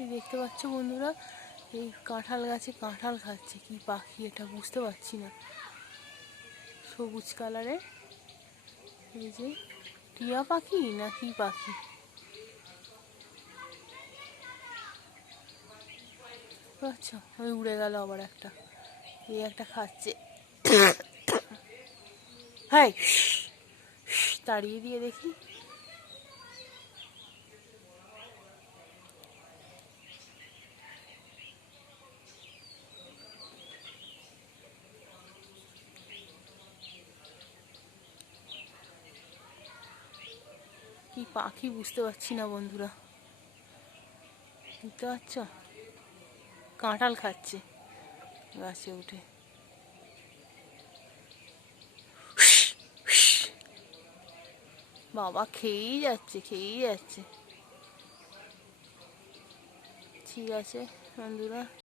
এই দেখতে পাচ্ছ বন্ধুরা, এই কাঁঠাল গাছে কাঁঠাল খাচ্ছে। কি পাখি এটা বুঝতে পারছি না, সবুজ কালারের। এই যে টিয়া পাখি না কি পাখি, আচ্ছা ওই উড়ে গেল আবার একটা। এই একটা খাচ্ছে, হ্যাঁ তাড়িয়ে দিয়ে দেখি। কি পাখি বুঝতে পারছি না বন্ধুরা, বুঝতে পারছ? কাঁঠাল খাচ্ছে গাছে উঠে। বাবা খেয়েই যাচ্ছে, খেয়েই যাচ্ছে। ঠিক আছে বন্ধুরা।